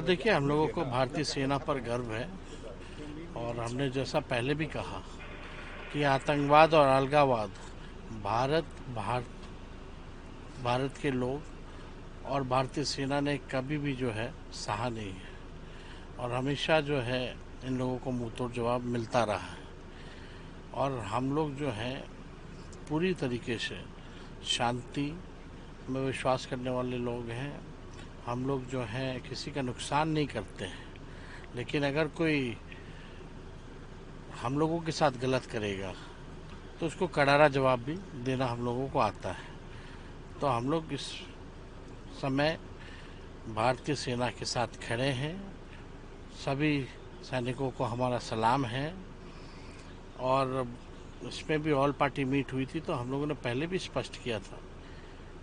देखिए, हम लोगों को भारतीय सेना पर गर्व है और हमने जैसा पहले भी कहा कि आतंकवाद और अलगाववाद भारत भारत भारत के लोग और भारतीय सेना ने कभी भी जो है सहा नहीं है और हमेशा जो है इन लोगों को मुंह तोड़ जवाब मिलता रहा है। और हम लोग जो है पूरी तरीके से शांति में विश्वास करने वाले लोग हैं। हम लोग जो हैं किसी का नुकसान नहीं करते हैं, लेकिन अगर कोई हम लोगों के साथ गलत करेगा तो उसको करारा जवाब भी देना हम लोगों को आता है। तो हम लोग इस समय भारतीय सेना के साथ खड़े हैं। सभी सैनिकों को हमारा सलाम है। और इसमें भी ऑल पार्टी मीट हुई थी तो हम लोगों ने पहले भी स्पष्ट किया था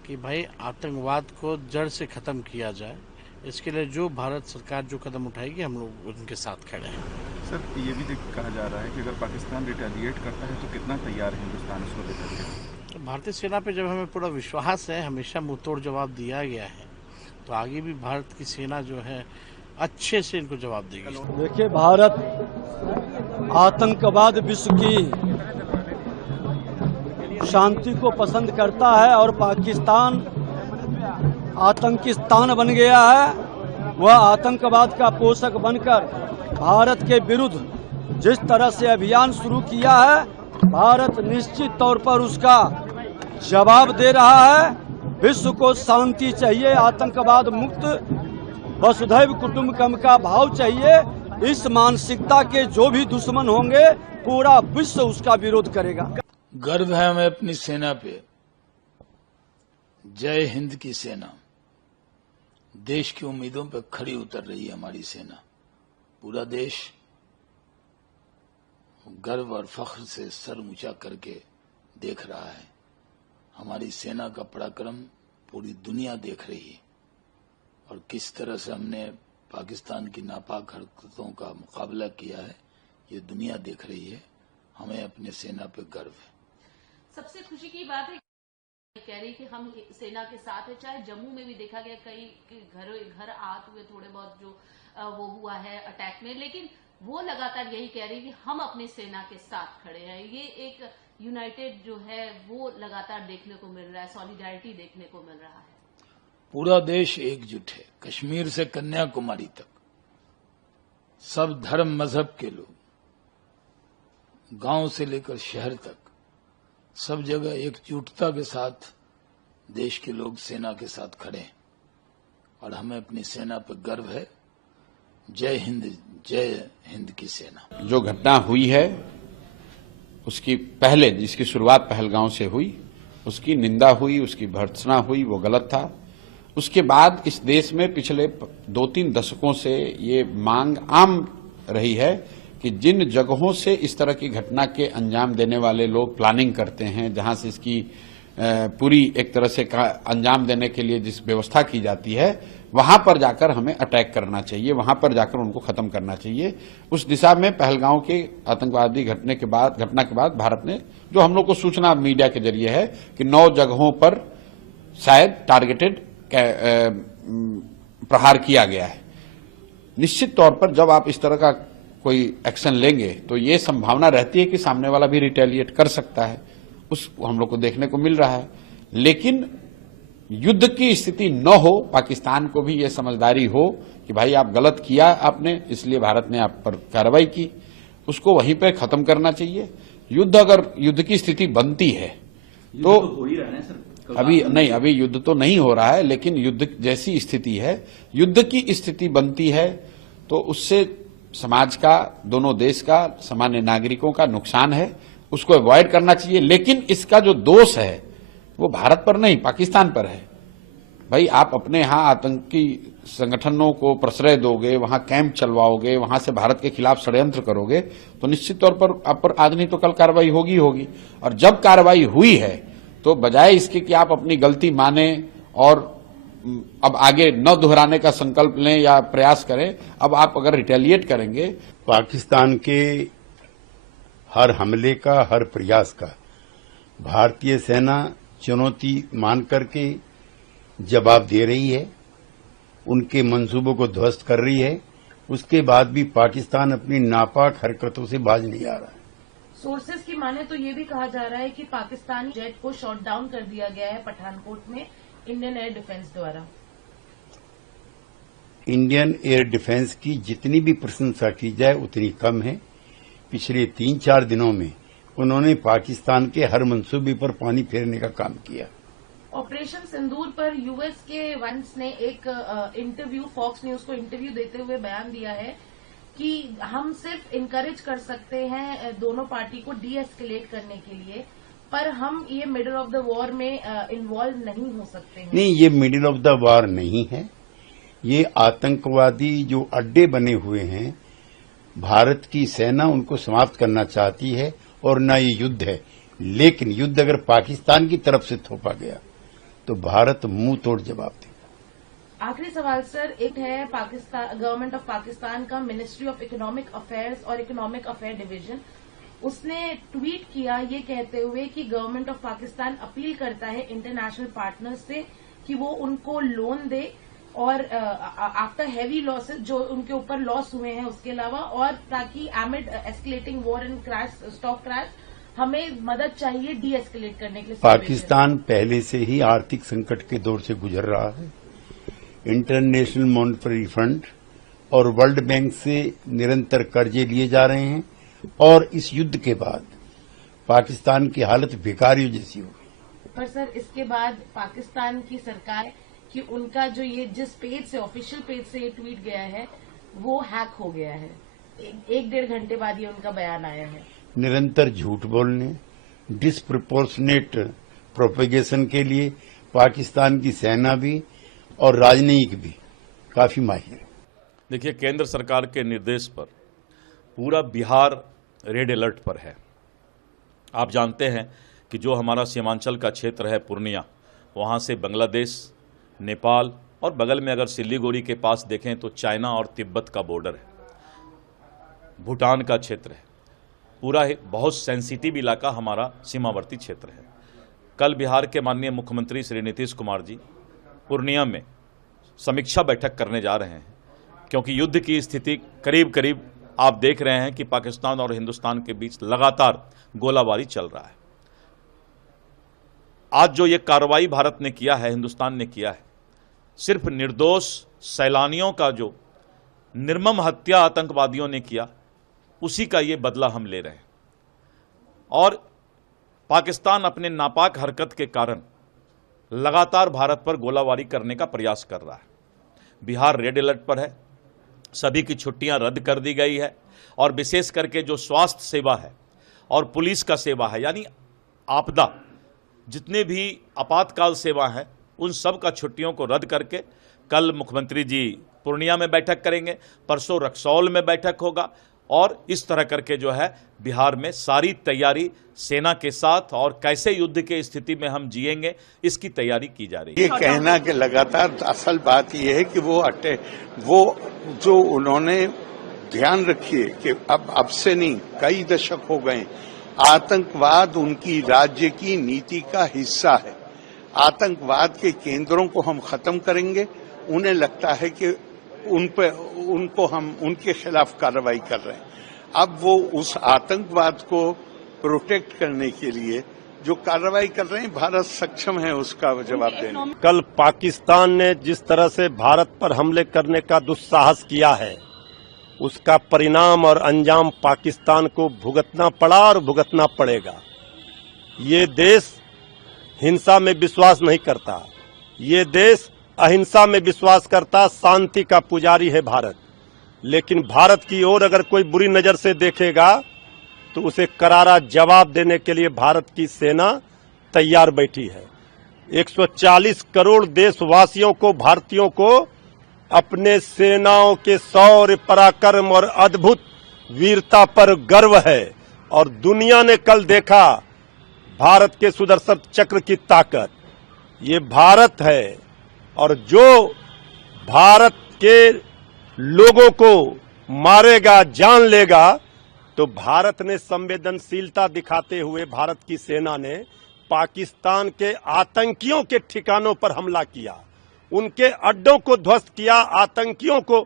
कि भाई आतंकवाद को जड़ से ख़त्म किया जाए। इसके लिए जो भारत सरकार जो कदम उठाएगी हम लोग उनके साथ खड़े हैं। सर, ये भी कहा जा रहा है कि अगर पाकिस्तान रिटेलिएट करता है तो कितना तैयार है हिंदुस्तान उसको लेकर के? तो भारतीय सेना पे जब हमें पूरा विश्वास है, हमेशा मुंह तोड़ जवाब दिया गया है, तो आगे भी भारत की सेना जो है अच्छे से इनको जवाब देगी। देखिए, भारत आतंकवाद विश्व की शांति को पसंद करता है और पाकिस्तान आतंकिस्तान बन गया है। वह आतंकवाद का पोषक बनकर भारत के विरुद्ध जिस तरह से अभियान शुरू किया है, भारत निश्चित तौर पर उसका जवाब दे रहा है। विश्व को शांति चाहिए, आतंकवाद मुक्त वसुधैव कुटुंबकम का भाव चाहिए। इस मानसिकता के जो भी दुश्मन होंगे पूरा विश्व उसका विरोध करेगा। गर्व है हमें अपनी सेना पे। जय हिंद की सेना देश की उम्मीदों पर खड़ी उतर रही है। हमारी सेना, पूरा देश गर्व और फख्र से सर ऊंचा करके देख रहा है। हमारी सेना का पराक्रम पूरी दुनिया देख रही है और किस तरह से हमने पाकिस्तान की नापाक हरकतों का मुकाबला किया है, ये दुनिया देख रही है। हमें अपने सेना पे गर्व है। सबसे खुशी की बात है कह रही कि हम सेना के साथ है। चाहे जम्मू में भी देखा गया कई घर आत हुए थोड़े बहुत जो वो हुआ है अटैक में, लेकिन वो लगातार यही कह रही कि हम अपनी सेना के साथ खड़े हैं। ये एक यूनाइटेड जो है वो लगातार देखने को मिल रहा है, सॉलिडारिटी देखने को मिल रहा है। पूरा देश एकजुट है, कश्मीर से कन्याकुमारी तक सब धर्म मजहब के लोग, गांव से लेकर शहर तक सब जगह एकजुटता के साथ देश के लोग सेना के साथ खड़े हैं और हमें अपनी सेना पर गर्व है। जय हिंद की सेना। जो घटना हुई है उसकी पहले जिसकी शुरुआत पहलगांव से हुई उसकी निंदा हुई, उसकी भर्त्सना हुई, वो गलत था। उसके बाद इस देश में पिछले 2-3 दशकों से ये मांग आम रही है कि जिन जगहों से इस तरह की घटना के अंजाम देने वाले लोग प्लानिंग करते हैं, जहां से इसकी पूरी एक तरह से अंजाम देने के लिए जिस व्यवस्था की जाती है, वहां पर जाकर हमें अटैक करना चाहिए, वहां पर जाकर उनको खत्म करना चाहिए। उस दिशा में पहलगांव के आतंकवादी घटना के बाद भारत ने जो हम लोग को सूचना मीडिया के जरिए है कि 9 जगहों पर शायद टारगेटेड प्रहार किया गया है। निश्चित तौर पर जब आप इस तरह का कोई एक्शन लेंगे तो ये संभावना रहती है कि सामने वाला भी रिटेलिएट कर सकता है। उस हम लोग को देखने को मिल रहा है, लेकिन युद्ध की स्थिति न हो, पाकिस्तान को भी ये समझदारी हो कि भाई आप गलत किया आपने, इसलिए भारत ने आप पर कार्रवाई की, उसको वहीं पर खत्म करना चाहिए। अगर युद्ध की स्थिति बनती है तो हो ही रहा है सर। अभी युद्ध तो नहीं हो रहा है, लेकिन युद्ध जैसी स्थिति है, युद्ध की स्थिति बनती है तो उससे समाज का, दोनों देश का, सामान्य नागरिकों का नुकसान है, उसको अवॉइड करना चाहिए। लेकिन इसका जो दोष है वो भारत पर नहीं, पाकिस्तान पर है। भाई आप अपने यहां आतंकी संगठनों को प्रश्रय दोगे, वहां कैंप चलवाओगे, वहां से भारत के खिलाफ षड्यंत्र करोगे तो निश्चित तौर पर आप पर आज नहीं तो कल कार्रवाई होगी। और जब कार्रवाई हुई है तो बजाय इसके कि आप अपनी गलती माने और अब आगे न दोहराने का संकल्प लें या प्रयास करें, अब आप अगर रिटेलिएट करेंगे, पाकिस्तान के हर हमले का, हर प्रयास का भारतीय सेना चुनौती मान करके जवाब दे रही है। उनके मंसूबों को ध्वस्त कर रही है। उसके बाद भी पाकिस्तान अपनी नापाक हरकतों से बाज नहीं आ रहा है। सोर्सेज की माने तो ये भी कहा जा रहा है कि पाकिस्तानी जेट को शॉट डाउन कर दिया गया है पठानकोट में इंडियन एयर डिफेंस द्वारा। इंडियन एयर डिफेंस की जितनी भी प्रशंसा की जाए उतनी कम है। पिछले 3-4 दिनों में उन्होंने पाकिस्तान के हर मंसूबे पर पानी फेरने का काम किया। ऑपरेशन सिंदूर पर यूएस के वाइस ने एक इंटरव्यू फॉक्स न्यूज को इंटरव्यू देते हुए बयान दिया है कि हम सिर्फ इनकरेज कर सकते हैं दोनों पार्टी को डी एस्केलेट करने के लिए, पर हम ये मिडिल ऑफ द वॉर में इन्वॉल्व नहीं हो सकते हैं। नहीं, ये मिडिल ऑफ द वॉर नहीं है। ये आतंकवादी जो अड्डे बने हुए हैं, भारत की सेना उनको समाप्त करना चाहती है और न ये युद्ध है। लेकिन युद्ध अगर पाकिस्तान की तरफ से थोपा गया तो भारत मुंह तोड़ जवाब देगा। आखिरी सवाल सर, एक है पाकिस्तान गवर्नमेंट ऑफ पाकिस्तान का मिनिस्ट्री ऑफ इकोनॉमिक अफेयर्स और इकोनॉमिक अफेयर डिवीजन, उसने ट्वीट किया ये कहते हुए कि गवर्नमेंट ऑफ पाकिस्तान अपील करता है इंटरनेशनल पार्टनर्स से कि वो उनको लोन दे और आफ्टर हैवी लॉसेस जो उनके ऊपर लॉस हुए हैं उसके अलावा, और ताकि एमिड escalating war and crash stock crash हमें मदद चाहिए डी एस्केलेट करने के लिए। पाकिस्तान पहले से ही आर्थिक संकट के दौर से गुजर रहा है। इंटरनेशनल मॉनेटरी फंड और वर्ल्ड बैंक से निरंतर कर्जे लिए जा रहे हैं और इस युद्ध के बाद पाकिस्तान की हालत भिखारियों जैसी होगी। पर सर इसके बाद पाकिस्तान की सरकार कि उनका जो ये जिस पेज से ऑफिशियल पेज से ये ट्वीट गया है वो हैक हो गया है, 1-1.5 घंटे बाद ये उनका बयान आया है। निरंतर झूठ बोलने, डिस्प्रपोर्शनेट प्रोपेगेशन के लिए पाकिस्तान की सेना भी और राजनयिक भी काफी माहिर है। देखिए, केंद्र सरकार के निर्देश पर पूरा बिहार रेड अलर्ट पर है। आप जानते हैं कि जो हमारा सीमांचल का क्षेत्र है पूर्णिया, वहाँ से बांग्लादेश, नेपाल और बगल में अगर सिल्लीगुड़ी के पास देखें तो चाइना और तिब्बत का बॉर्डर है, भूटान का क्षेत्र है। पूरा बहुत सेंसिटिव इलाका हमारा सीमावर्ती क्षेत्र है। कल बिहार के माननीय मुख्यमंत्री श्री नीतीश कुमार जी पूर्णिया में समीक्षा बैठक करने जा रहे हैं, क्योंकि युद्ध की स्थिति करीब करीब आप देख रहे हैं कि पाकिस्तान और हिंदुस्तान के बीच लगातार गोलाबारी चल रहा है। आज जो ये कार्रवाई भारत ने किया है, हिंदुस्तान ने किया है, सिर्फ निर्दोष सैलानियों का जो निर्मम हत्या आतंकवादियों ने किया, उसी का ये बदला हम ले रहे हैं। और पाकिस्तान अपने नापाक हरकत के कारण लगातार भारत पर गोलाबारी करने का प्रयास कर रहा है। बिहार रेड अलर्ट पर है, सभी की छुट्टियां रद्द कर दी गई है और विशेष करके जो स्वास्थ्य सेवा है और पुलिस का सेवा है, यानी आपदा जितने भी आपातकाल सेवा है, उन सब का छुट्टियों को रद्द करके कल मुख्यमंत्री जी पूर्णिया में बैठक करेंगे, परसों रक्सौल में बैठक होगा और इस तरह करके जो है बिहार में सारी तैयारी सेना के साथ और कैसे युद्ध के स्थिति में हम जिएंगे इसकी तैयारी की जा रही है। ये कहना कि लगातार, असल बात ये है कि वो जो उन्होंने ध्यान रखिए कि अब से नहीं, कई दशक हो गए, आतंकवाद उनकी राज्य की नीति का हिस्सा है। आतंकवाद के केंद्रों को हम खत्म करेंगे, उन्हें लगता है कि उनको हम उनके खिलाफ कार्रवाई कर रहे हैं। अब वो उस आतंकवाद को प्रोटेक्ट करने के लिए जो कार्रवाई कर रहे हैं, भारत सक्षम है उसका जवाब देने। कल पाकिस्तान ने जिस तरह से भारत पर हमले करने का दुस्साहस किया है, उसका परिणाम और अंजाम पाकिस्तान को भुगतना पड़ा और भुगतना पड़ेगा। ये देश हिंसा में विश्वास नहीं करता, ये देश अहिंसा में विश्वास करता, शांति का पुजारी है भारत। लेकिन भारत की ओर अगर कोई बुरी नजर से देखेगा तो उसे करारा जवाब देने के लिए भारत की सेना तैयार बैठी है। 140 करोड़ देशवासियों को, भारतीयों को अपने सेनाओं के शौर्य, पराक्रम और अद्भुत वीरता पर गर्व है और दुनिया ने कल देखा भारत के सुदर्शन चक्र की ताकत। ये भारत है और जो भारत के लोगों को मारेगा, जान लेगा, तो भारत ने संवेदनशीलता दिखाते हुए भारत की सेना ने पाकिस्तान के आतंकियों के ठिकानों पर हमला किया। उनके अड्डों को ध्वस्त किया, आतंकियों को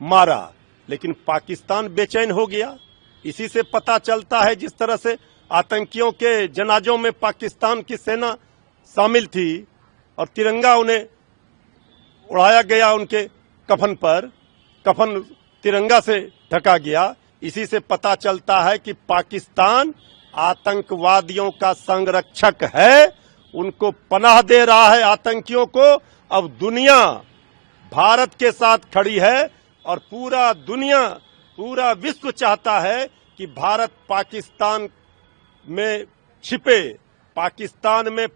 मारा, लेकिन पाकिस्तान बेचैन हो गया। इसी से पता चलता है जिस तरह से आतंकियों के जनाजों में पाकिस्तान की सेना शामिल थी और तिरंगा उन्हें उड़ाया गया, उनके कफन पर कफन तिरंगा से ढका गया। इसी से पता चलता है कि पाकिस्तान आतंकवादियों का संरक्षक है, उनको पनाह दे रहा है आतंकियों को। अब दुनिया भारत के साथ खड़ी है और पूरा दुनिया, पूरा विश्व चाहता है कि भारत पाकिस्तान में छिपे, पाकिस्तान में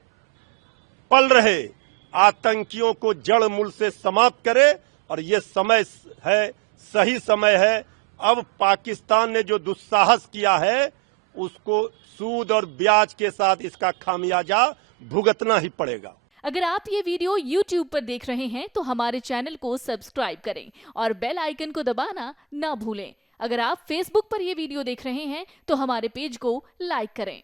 पल रहे आतंकियों को जड़ मूल से समाप्त करे। और ये समय है, सही समय है। अब पाकिस्तान ने जो दुस्साहस किया है उसको सूद और ब्याज के साथ इसका खामियाजा भुगतना ही पड़ेगा। अगर आप ये वीडियो YouTube पर देख रहे हैं तो हमारे चैनल को सब्सक्राइब करें और बेल आइकन को दबाना ना भूलें। अगर आप Facebook पर ये वीडियो देख रहे हैं तो हमारे पेज को लाइक करें।